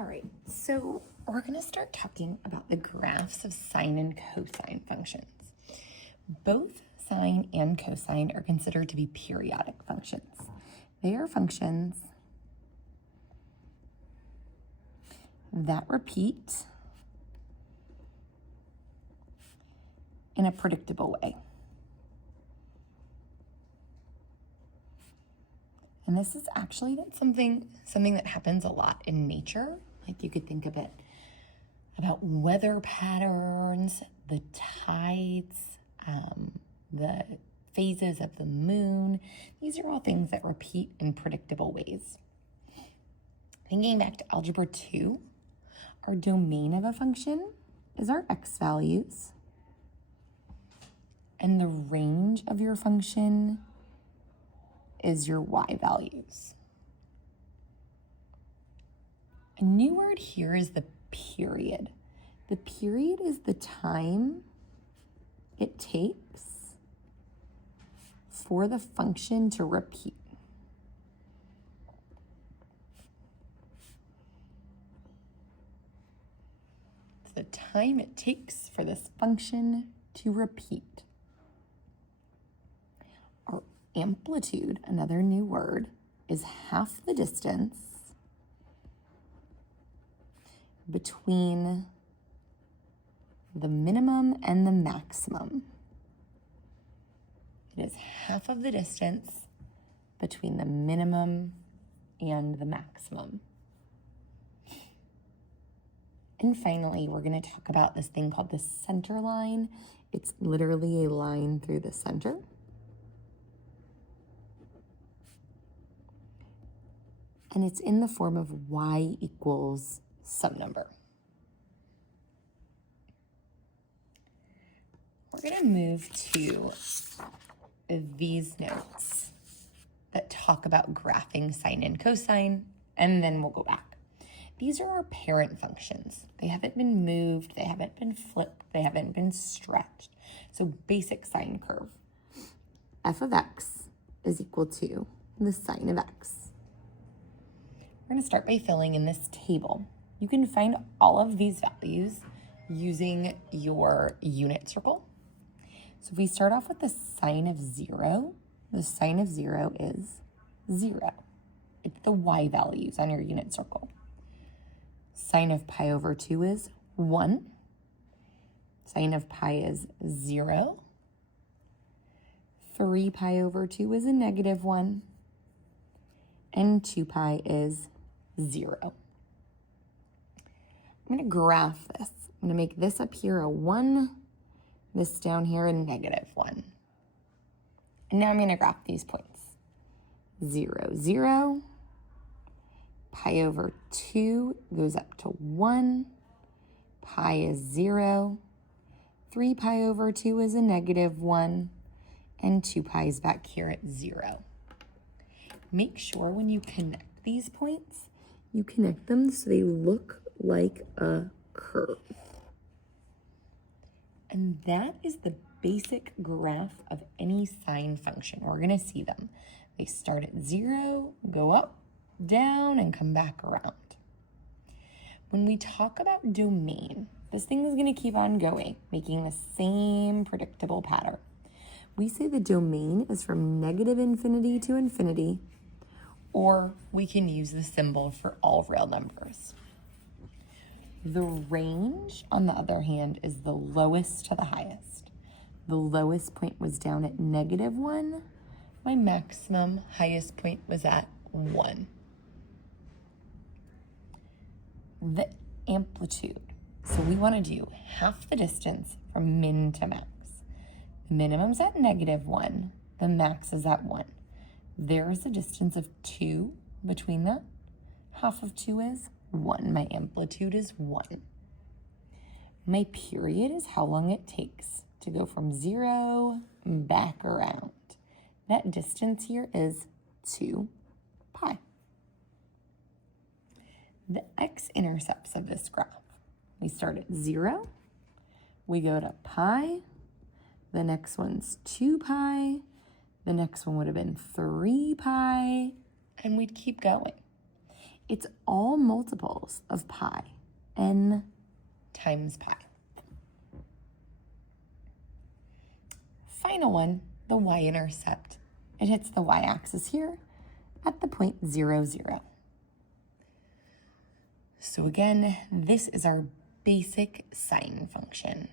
All right, so we're going to start talking about the graphs of sine and cosine functions. Both sine and cosine are considered to be periodic functions. They are functions that repeat in a predictable way. And this is actually something that happens a lot in nature. Like you could think of it about weather patterns, the tides, the phases of the moon. These are all things that repeat in predictable ways. Thinking back to Algebra 2, our domain of a function is our x values. And the range of your function is your y values. A new word here is the period. The period is the time it takes for the function to repeat. It's the time it takes for this function to repeat. Our amplitude, another new word, is half the distance between the minimum and the maximum. It is half of the distance between the minimum and the maximum. And finally, we're going to talk about this thing called the center line. It's literally a line through the center. And it's in the form of y equals some number. We're going to move to these notes that talk about graphing sine and cosine, and then we'll go back. These are our parent functions. They haven't been moved, they haven't been flipped, they haven't been stretched. So basic sine curve. F of x is equal to the sine of x. We're going to start by filling in this table. You can find all of these values using your unit circle. So if we start off with the sine of 0, the sine of 0 is 0. It's the y values on your unit circle. Sine of pi over 2 is 1. Sine of pi is 0. 3 pi over 2 is a negative 1. And 2 pi is 0. I'm going to graph this. I'm going to make this up here a 1, this down here a negative 1. And now I'm going to graph these points. 0, 0. Pi over 2 goes up to 1. Pi is 0. 3 pi over 2 is a negative 1. And 2 pi is back here at 0. Make sure when you connect these points, you connect them so they look like a curve. And that is the basic graph of any sine function. We're going to see them. They start at 0, go up, down, and come back around. When we talk about domain, this thing is going to keep on going, making the same predictable pattern. We say the domain is from negative infinity to infinity, or we can use the symbol for all real numbers. The range, on the other hand, is the lowest to the highest. The lowest point was down at negative 1. My maximum highest point was at 1. The amplitude. So we want to do half the distance from min to max. The minimum's at negative 1. The max is at 1. There's a distance of 2 between that. Half of 2 is 1. My amplitude is 1. My period is how long it takes to go from 0 back around. That distance here is 2 pi. The x-intercepts of this graph. We start at 0. We go to pi. The next one's 2 pi. The next one would have been 3 pi. And we'd keep going. It's all multiples of pi, n times pi. Final one, the y-intercept. It hits the y-axis here at the point 0, 0. So again, this is our basic sine function.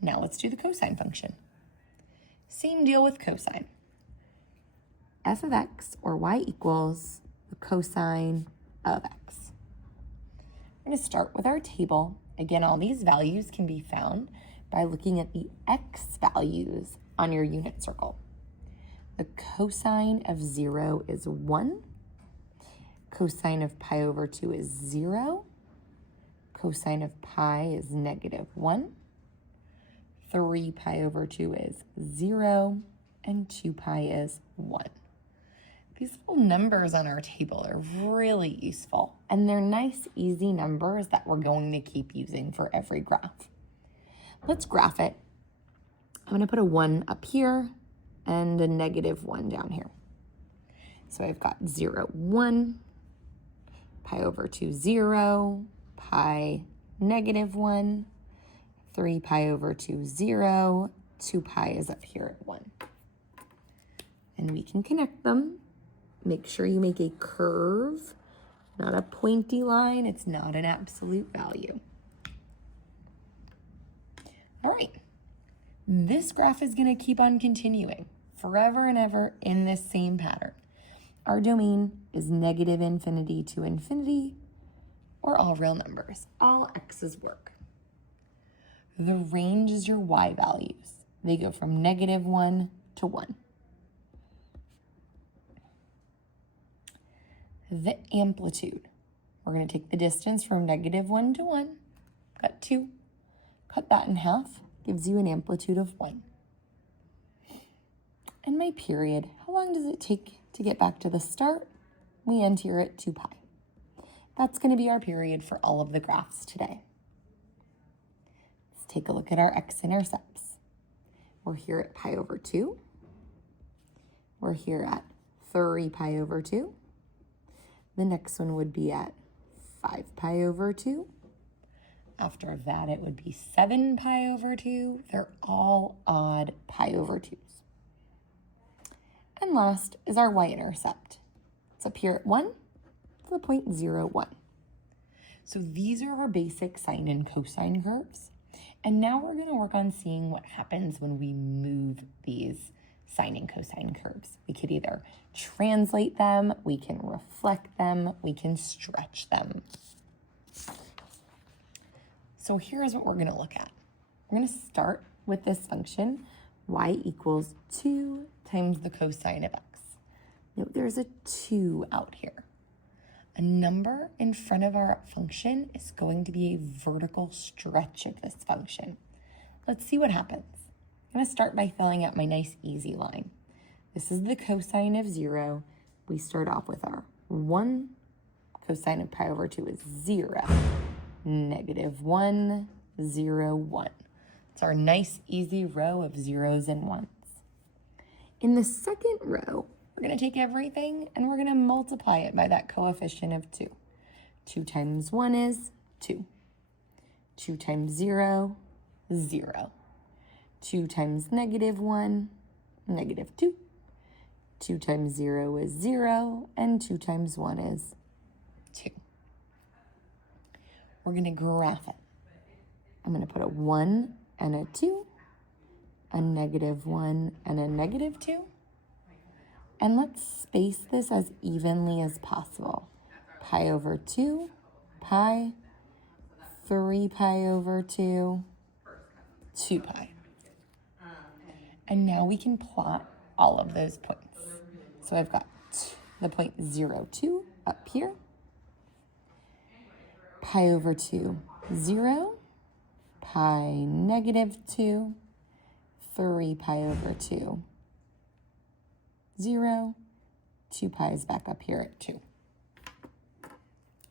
Now let's do the cosine function. Same deal with cosine. F of x, or y, equals the cosine of x. We're going to start with our table. Again, all these values can be found by looking at the x values on your unit circle. The cosine of 0 is 1. Cosine of pi over 2 is 0. Cosine of pi is negative 1. 3 pi over 2 is 0. And 2 pi is 1. These little numbers on our table are really useful, and they're nice, easy numbers that we're going to keep using for every graph. Let's graph it. I'm going to put a 1 up here and a negative 1 down here. So I've got 0, 1, pi over 2, 0, pi negative 1, 3 pi over 2, 0, 2 pi is up here at 1. And we can connect them. Make sure you make a curve, not a pointy line. It's not an absolute value. All right, this graph is going to keep on continuing forever and ever in this same pattern. Our domain is negative infinity to infinity, or all real numbers. All x's work. The range is your y values. They go from negative 1 to 1. The amplitude. We're going to take the distance from negative 1 to 1. Got 2. Cut that in half. Gives you an amplitude of 1. And my period. How long does it take to get back to the start? We end here at 2 pi. That's going to be our period for all of the graphs today. Let's take a look at our x-intercepts. We're here at pi over 2. We're here at 3 pi over 2. The next one would be at 5 pi over 2. After that, it would be 7 pi over 2. They're all odd pi over 2s. And last is our y-intercept. It's up here at 1 to the point 0, 1. So these are our basic sine and cosine curves. And now we're going to work on seeing what happens when we move these sine and cosine curves. We could either translate them, we can reflect them, we can stretch them. So here's what we're going to look at. We're going to start with this function, y equals 2 times the cosine of x. Note there's a 2 out here. A number in front of our function is going to be a vertical stretch of this function. Let's see what happens. I'm going to start by filling out my nice easy line. This is the cosine of 0. We start off with our 1. Cosine of pi over 2 is 0. Negative 1, 0, 1. It's our nice easy row of zeros and ones. In the second row, we're going to take everything and we're going to multiply it by that coefficient of 2. 2 times 1 is 2. 2 times 0, 0. 2 times negative 1, negative 2. 2 times 0 is 0, and 2 times 1 is 2. We're going to graph it. I'm going to put a 1 and a 2, a negative 1 and a negative 2. And let's space this as evenly as possible. Pi over 2, pi, 3 pi over 2, 2 pi. And now we can plot all of those points. So I've got the point 0, 2 up here. Pi over 2, 0. Pi negative 2. 3 pi over 2, 0. 2 pi is back up here at 2. I'm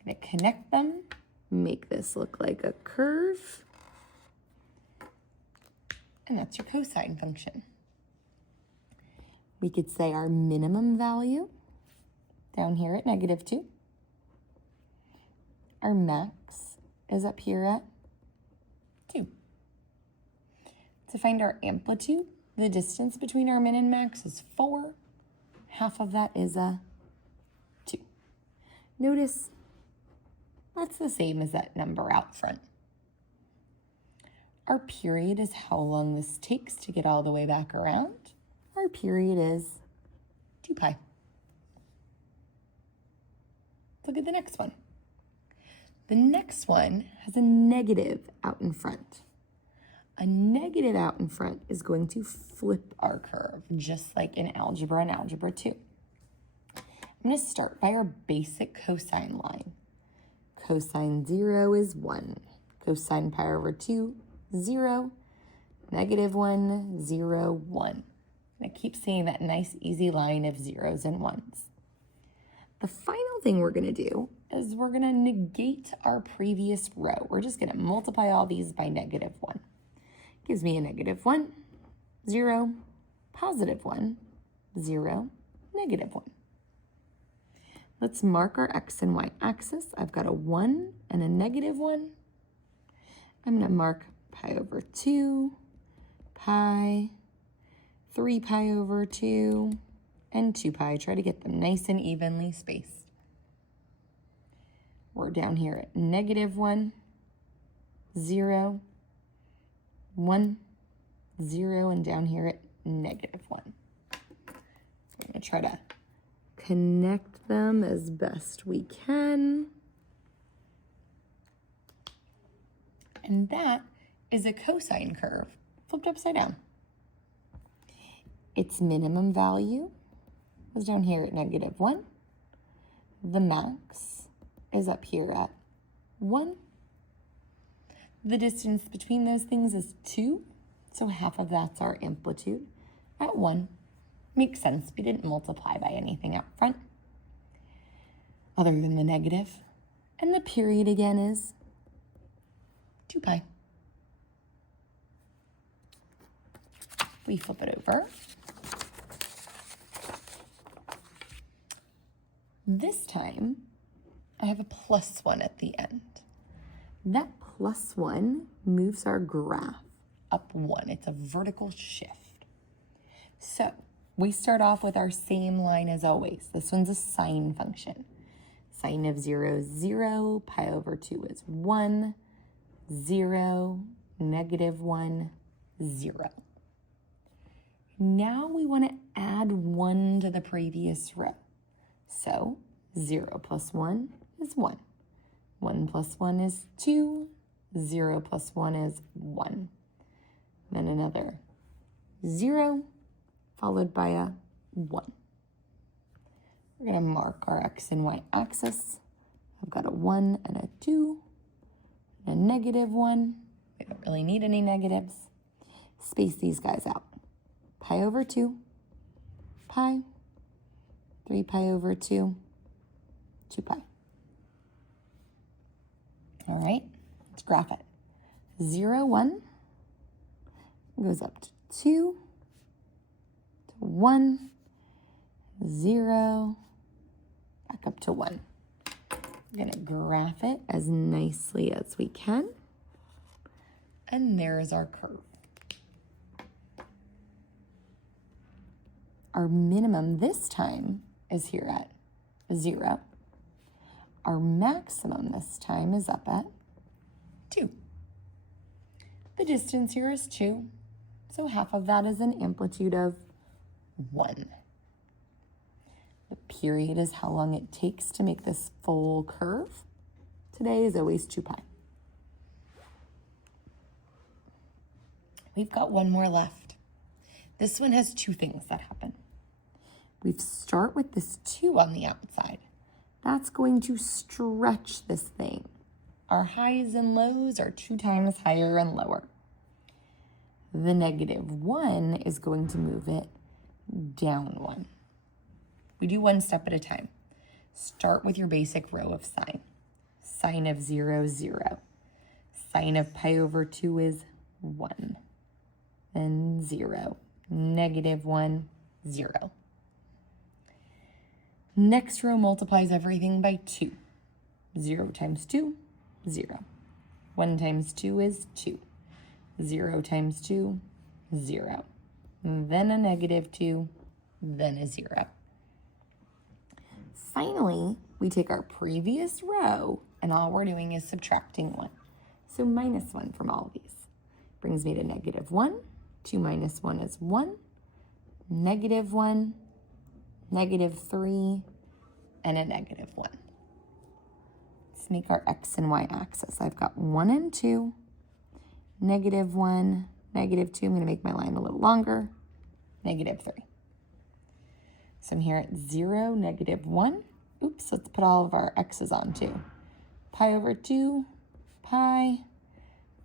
going to connect them, make this look like a curve. And that's your cosine function. We could say our minimum value down here at -2. Our max is up here at 2. To find our amplitude, the distance between our min and max is 4. Half of that is a 2. Notice that's the same as that number out front. Our period is how long this takes to get all the way back around. Our period is 2 pi. Look at the next one. The next one has a negative out in front. A negative out in front is going to flip our curve, just like in algebra and algebra 2. I'm going to start by our basic cosine line. Cosine 0 is 1. Cosine pi over 2, 0. -1, 0, 1. And I keep seeing that nice easy line of zeros and ones. The final thing we're going to do is we're going to negate our previous row. We're just going to multiply all these by -1. Gives me a -1, 0, +1, 0, -1. Let's mark our x and y axis. I've got a 1 and a -1. I'm going to mark pi over 2, pi, 3 pi over 2, and 2 pi. Try to get them nice and evenly spaced. We're down here at -1, 0, 1, 0, and down here at -1. We're going to try to connect them as best we can. And that is a cosine curve flipped upside down. Its minimum value is down here at -1. The max is up here at 1. The distance between those things is 2, so half of that's our amplitude at 1. Makes sense. We didn't multiply by anything up front other than the negative. And the period again is 2 pi. We flip it over. This time, I have a +1 at the end. That +1 moves our graph up 1. It's a vertical shift. So we start off with our same line as always. This one's a sine function. Sine of 0 is 0. Pi over 2 is 1. 0. -1. 0. Now we want to add 1 to the previous row. So 0 plus 1 is 1. 1 plus 1 is 2. 0 plus 1 is 1. Then another 0 followed by a 1. We're going to mark our x and y axis. I've got a 1 and a 2 and a -1. We don't really need any negatives. Space these guys out. Pi over 2, pi, 3 pi over 2, 2 pi. All right, let's graph it. 0, 1 goes up to 2, to 1, 0, back up to 1. We're going to graph it as nicely as we can. And there's our curve. Our minimum this time is here at 0. Our maximum this time is up at 2. The distance here is 2, so half of that is an amplitude of 1. The period is how long it takes to make this full curve. Today is always 2 pi. We've got one more left. This one has 2 things that happen. We start with this 2 on the outside. That's going to stretch this thing. Our highs and lows are 2 times higher and lower. The -1 is going to move it down 1. We do one step at a time. Start with your basic row of sine. Sine of 0, 0. Sine of pi over 2 is 1. Then 0. -1, 0. Next row multiplies everything by 2. 0 times 2, 0. 1 times 2 is 2. 0 times 2, 0. Then a -2, then a 0. Finally, we take our previous row, and all we're doing is subtracting 1. So -1 from all of these. Brings me to -1. 2 minus 1 is 1. -1, -3, and a -1. Let's make our x and y axis. I've got 1 and 2, -1, -2. I'm going to make my line a little longer, -3. So I'm here at 0, -1. Oops, let's put all of our x's on too. Pi over 2, pi,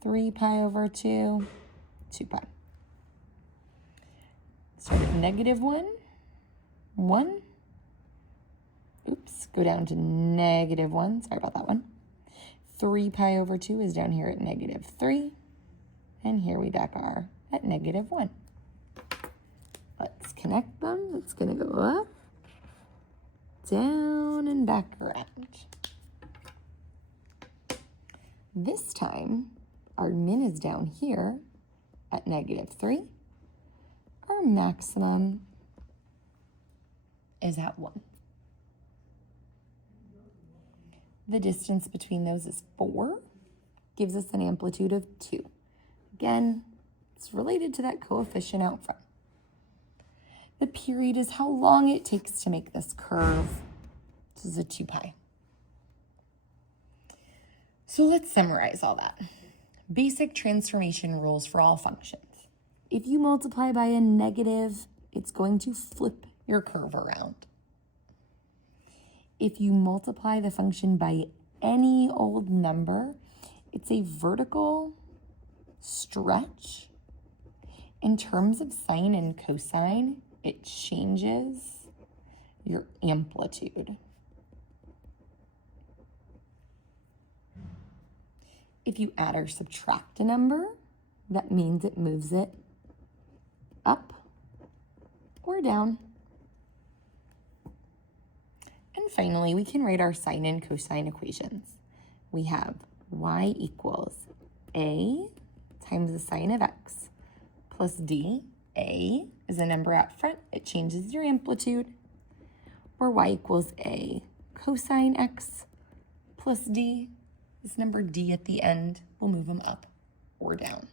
3 pi over 2, 2 pi. Start at -1, 1. Oops, go down to -1. Sorry about that one. 3 pi over 2 is down here at -3. And here we back are at -1. Let's connect them. It's going to go up, down, and back around. This time, our min is down here at -3. Our maximum is at 1. The distance between those is 4, gives us an amplitude of 2. Again, it's related to that coefficient out front. The period is how long it takes to make this curve. This is a 2 pi. So let's summarize all that. Basic transformation rules for all functions. If you multiply by a negative, it's going to flip your curve around. If you multiply the function by any old number, it's a vertical stretch. In terms of sine and cosine, it changes your amplitude. If you add or subtract a number, that means it moves it up or down. And finally, we can write our sine and cosine equations. We have y equals a times the sine of x plus d. A is a number out front. It changes your amplitude. Or y equals a cosine x plus d. This number d at the end will move them up or down.